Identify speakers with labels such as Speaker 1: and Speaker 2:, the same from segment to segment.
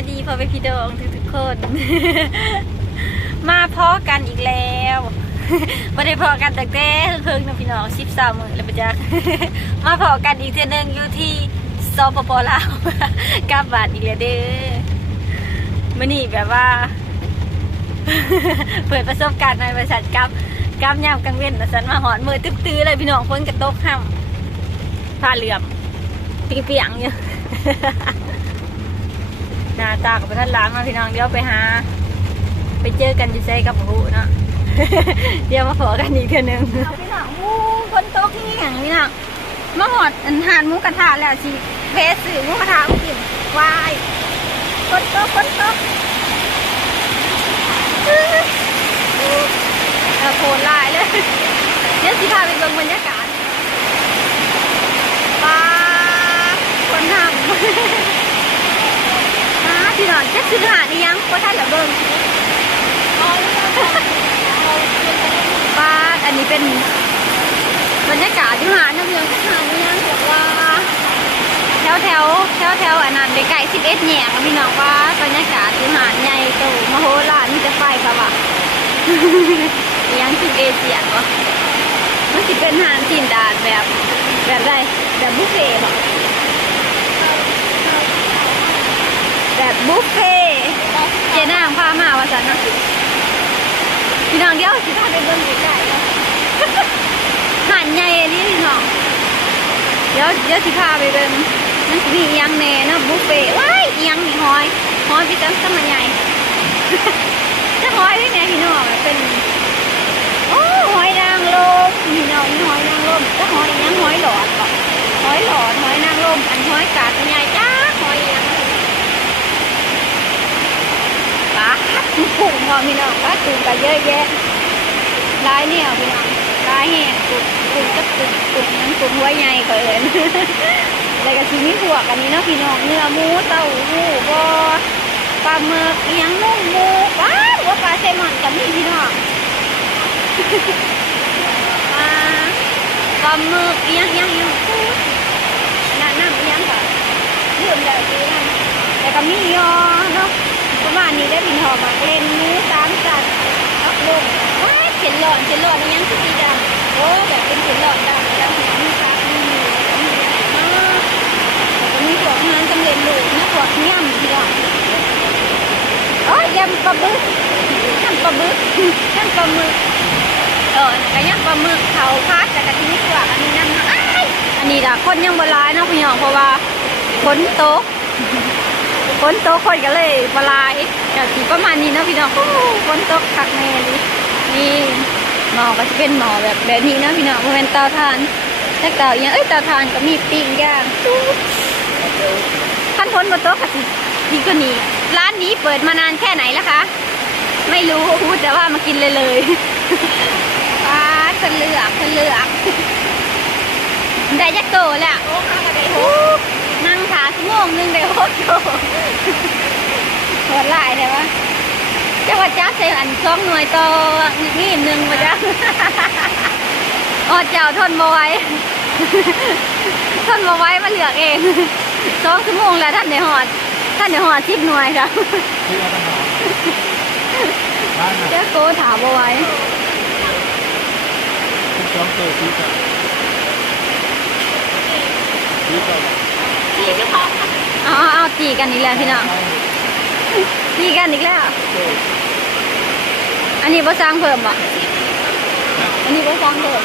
Speaker 1: ายดีพ่อไปพี่ดองทุกๆคน มาพอกันอีกแล้วไม่ได้พอกันแต่แต่เพิ่งนะพี่น้องสิบสามมือแล้วปะจ๊ะมาพอกันอีกเทีนึงอยู่ที่สปปลาวกลับบ้านอีกแล้วเด้อมื่อนี้แบบว่า เปิดประสบการณ์ในบริษัทกับกับยามกลางเว้นนะสันมาหอนมือตึ๊บตื้อเลยพี่น้องคนกระตกห้ำผ้าเหลื่อมปีเปียงๆอยู่ หน้าตากับท่านล้างมาพี่น้องเดี๋ยวไปหา ไปเจอกันอยู่ใจกับหูเนาะเดี๋ยวมาขอกันอีกเทื่อนึงพี่น้องมูคนโต๊ะที่อย่างนี้นะมาหอดอันหานมูกระทะแล้วสิเพสสื่อมูกระทะกินวายคนโต๊ะคนโต๊ะโผล่ลายเลยเดี๋ยวสิพาไปเบิ่งบรรยากาศป้าคนทำอ่า พี่น้องจะซื้อหานี่ยังว่าท่านเหลือเบิ่งป้าดอันนี้เป็นบรรยากาศที่หาดน้ำเมืองที่หานี่ยังบอกว่าแถวแถวแถวแถวอันนั้นไกลสิบเอ็ดแหน่ค่ะพี่น้องว่าบรรยากาศที่หาดใหญ่โตมโหฬารนี่จะไปค่ะว่ะยังคือเอเชียนวะมันสิเป็นอาหารจีนดาดแบบแบบใดแบบบุฟเฟ่ต์ แบบบุฟเฟ่ต์เจนางพามาว่าสันเนาะพี่น้องเดียวสิพาไปเบิ่งใกล้ๆเนาะหันใหญ่นี่พี่น้องเดี๋ยวเดี๋ยวสิพาไปเบิ่งมันสิมีอิหยังแหน่เนาะบุฟเฟ่ต์ว้ายอิหยังนี่หอยหอยพี่ตั้งสมัยใหญ่จะหอยได้ไงพี่น้องเป็นโอ้หอยนางรมพี่น้องนี่หอยนางรมก็หอยอิหยังหอยหลอดบ่หอยหลอดหอยนางรมอันหอยกาดใหญ่จ้าหอยอิหยัง ปลากุ้งพอพี่น้องปลากุ้งก็เยอะแยะหลายเนี่ยพี่น้องหลายแห่งกุ้งกุ้งกับกุ้งกุ้งนั้นกุ้งหัวใหญ่ก็เอินแล้วก็ทีนี้พวกอันนี้เนาะพี่น้องเนื้อหมูเต้าหู้บอปลาหมึกอิหยังนุ่มหมูปลาหรือว่าปลาแซลมอนกับนี่พี่น้องปลาปลาหมึกอิหยังยังยังนั่นนั่นอิหยังก็ลืมแล้วทีนั่นแต่ก็มียอเนาะ ประมาณนี้ได้พี่น้อมาเล่นมือสามสัตว์อัพลงว้าเข็นหลอดเข็นหลอดนี่ยังคือสีดำโอ้แบบเป็นเข็นหลอดดำดำมีครับมีมีอ่าแล้วก็มีพวกอาหารสำเร็จรูปนะพวกย่ำพี่น้องโอ้ยยำปลาบึกยำปลาบึกยำปลาหมึกเออแล้วก็ยำปลาหมึกเขาพัดแต่ก็ที่นี่พวกอันนี้นั่นนะอ้ายอันนี้ล่ะคนยังบราณเนะพี่น้องเพราะว่าฝนตก ฝนตกคนก็เลยปลายจากสีประมาณนี้เนาะพี่น้องโอ้ฝนตกคักแน่เลยนี่หมอก็จะเป็นหมอแบบแบบนี้เนาะพี่น้องมันเป็นเตาถ่านแต่เตาอย่างเอ้ยเตาถ่านก็มีปิ้งย่างจุ๊บขั้นฝนบนโต๊ะก็สิดีกว่านี้ ร้านนี้เปิดมานานแค่ไหนแล้วคะ ไม่รู้พูดแต่ว่ามากินเลยเลยป้าฉันเลือกฉันเลือกได้ยักโตแล้วโอ้ข้ากระไดโด้โคตรโตโหดหลายเลยวะเจ้าว่าจ้าใส่อันสองหน่วยต่อนี่หนึ่งมาจ้าอ๋อเจ้าทนมาไว้ทนมาไว้มาเหลือกเองสองชั่วโมงแล้วท่านเดี๋ยวหอด ท่านเดี๋ยวหอดสิบหน่วยค่ะ
Speaker 2: ที่เราต้าบ้านน่ะ
Speaker 1: เจ้าโกถามมาไว้
Speaker 2: ทุกสองตัวที่จะที่จะ
Speaker 1: เอาเอาเอาตีกันอีกแล้วพี่น้องตีกันอีกแล้ว อันนี้บ่สร้างเพิ่มบ่อันนี้บ่สร้างเพิ่ม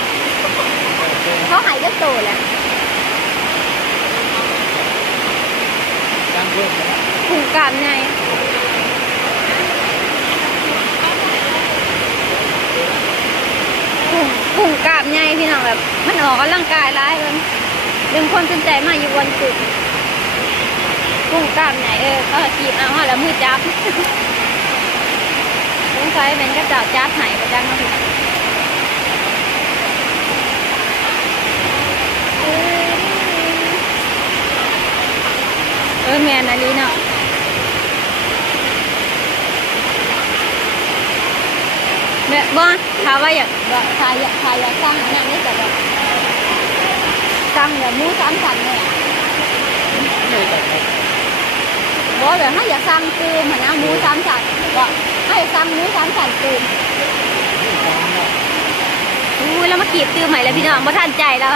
Speaker 1: เขาหายจะโตและ
Speaker 2: ตั้งเพิ่ม
Speaker 1: ผูกกามไงผูกผูกกามไงพี่น้องแบบ มันออกกำลังกายร้ายเลยดึงคนสนใจมาอยู่วันจุดผู กกามไงเออก็จีบเอาฮะแล้วมือจับสงสัยเป็นก็จะจับหายประจังมาถึงเออแมนอันนี้เนาะแบบว่าถ้าว่าอยากแบบถ้าอยากถ้าอยากสร้างอันนั้นนี่แต่แบบสร้างแบบมูสามสันเนี่ย อกว่าแบบถ้อยากสั่งตืมหันนะหมูสามสันก็ถ้าอยากสั่งหมูสามสันตืมอู้แล้วมากีบตืมใหม่เลยพี่น้องบ่ทันใจแล้ว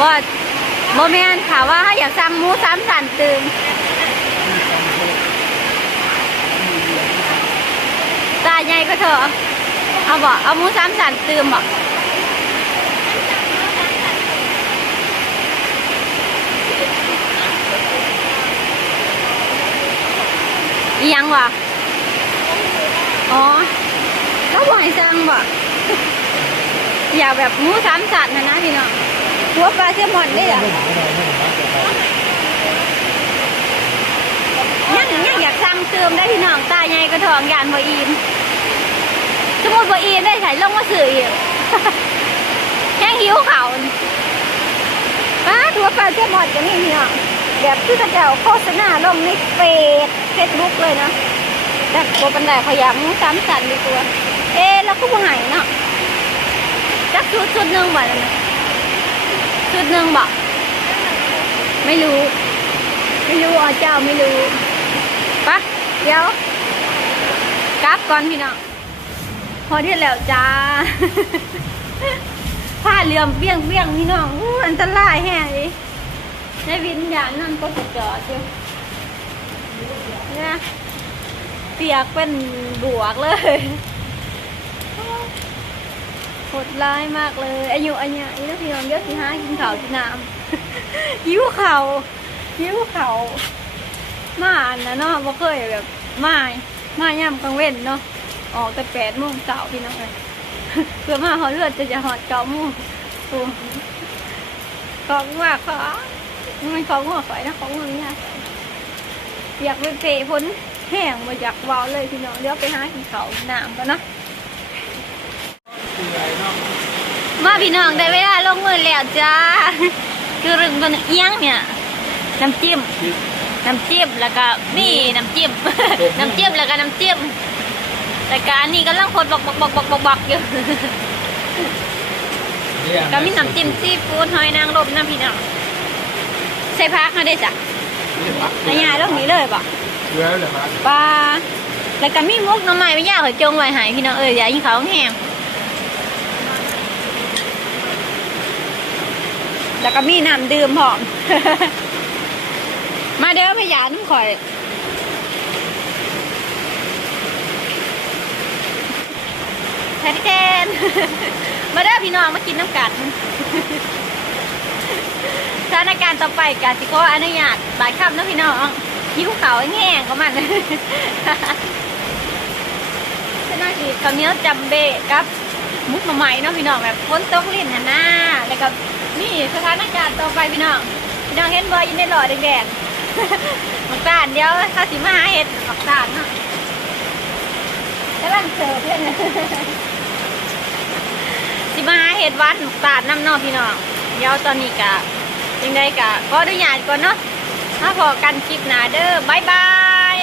Speaker 1: บ่บ่แม่นค่ะว่าถ้อยากสั่งหมูสามสันตืมตาใหญ่ก็เถอะเอาบ่เอาหมูสามสันตืมบอีห ยังวะอ๋อก็บ่ให้สั่งบ่อยากแบบหมูสามสันนะนะพี่น้องหัวปลาเซลมอนได้เหรอยังยังอยากสั่งเติมได้พี่น้องตาใหญ่กระทองยานบ่อีมสมมติบ่อีมได้ใส่ลงมาสื่ออีกแห้งหิวเขาป้าทัวปลาเจ้าหมดจะมีพี่น้อง แบบที่กระเจ้าโฆษณาลงในเฟซเฟซบุ๊กเลยนะแต่ตัวปันไดขยากหมูสามสันดีกว่าเอ๊แล้วก็บ่ใหายเนาะจักชุดชุดหนึ่งบ่แล้วนะชุดหนึ่งบ่ไม่รู้ ไม่รู้อ๋อเจ้าไม่รู้ปะเดี๋ยวกลับก่อนพี่น้องพอที่แล้วจ้าผ้าเหลื่อมเบี้ยงเบี้ยงพี่น้องอันตรายแฮ่เลย ในวินอย่างนั่นก็จะจอดอยู่เนี่ยเปียกเป็นบวกเลยโหดร้ายมากเลยอายุอันเนี้ยนี่พี่น้องเยอะสิฮะกินข้าวกินน้ำหิวข้าวหิวเขามาอันนะเนาะบ่เคยแบบมามาย่ำกลางเว้นเนาะออกแต่แปดโมงเช้าพี่น้องเลยเพื่อมาหอเลือดจะจะหอดเก้าโมงโอ้ของว่าขอ มันของหัวข่อยนะของหัวเนี่ยอยากไปเตะพ้นแห้งมาอยากวาวเลยพี่น้องเดี๋ยวไปหากินเขาวกินน้ำกันนะมาพี่น้องได้เวลาลงมือแล้วจ้าคือรึงตัวเอียงเนี่ยน้ำจิ้มน้ำจิ้มแล้วก็นี่น้ำจิ้มน้ำจิ้มแล้วก็น้ำจิ้มแต่การนี่กำลังคนบอกบอกบอกบอกบอกบอกอยู่ก็มีน้ำจิ้มซีฟู้ดหอยนางรมน้ำพี่น้อง ใส่พักมาได้จ้ะนายายลงนี้เลยปะ
Speaker 2: เกลือเหรอครับ
Speaker 1: ปลาแล้วก็มีมุกหน้ำไม้ไม่ยากเลยจงไว้ใหายพี่น้องเอ้ยอย่ายิงเขาแห้งแล้วก็มีน้ำดื่มพร้อม มาเด้อพยานข่อยแทนแทนมาเด้อพี่น้องมากินน้ำกัดส ถานการณ์ต่อไปกาสิขออนุญาตบายคำนะพี่น้องยิ้วเขาแห้งก็มันชนะอีกข้าวเหนียวจำเบะกับมุกมาใหม่เนาะพี่น้องแบบฝนตกลิ้นหน้าแล้วก็นี่สถานการณ์ต่อไปพี่น้องพี่น้องเห็นบอยยินได้หล่อแดงๆหมักตาลเดี๋ยวข้าสิมาหาเห็ดหมักตาลเนาะกำลังเสิร์ฟเลยนสิมาหาเห็ดวันหมักตาลน้ำนอพี่น้องเดี๋ยวตอนนี้กะ ยังไงกะขออนุญาตก่อนเนาะถ้าพอกันคลิปหน้าเด้อบายบาย